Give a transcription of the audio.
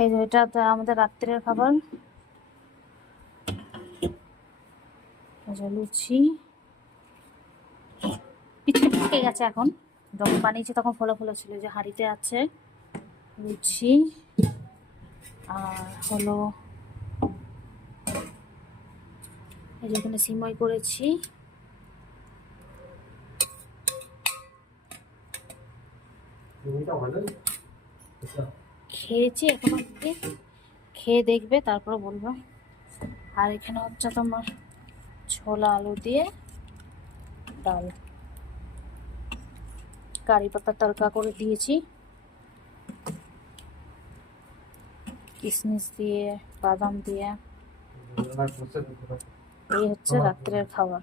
এই যে এটা তো আমাদের রাত্রের খাবার। লুচি পিছনে পেকে গেছে, এখন যখন বানিয়েছি তখন ফোলা ফোলা ছিল। যে হাঁড়িতে আছে লুচি, আর হলো এই যে এখানে সিমই করেছি। খেয়েছি এখন অব্দি, খেয়ে দেখবে তারপরে বলবো। আর এখানে হচ্ছে তোমার ছোলা আলু দিয়ে ডাল, কারি পাতার তরকা করে দিয়েছি, কিশমিশ দিয়ে বাদাম দিয়ে। এই হচ্ছে রাত্রের খাবার।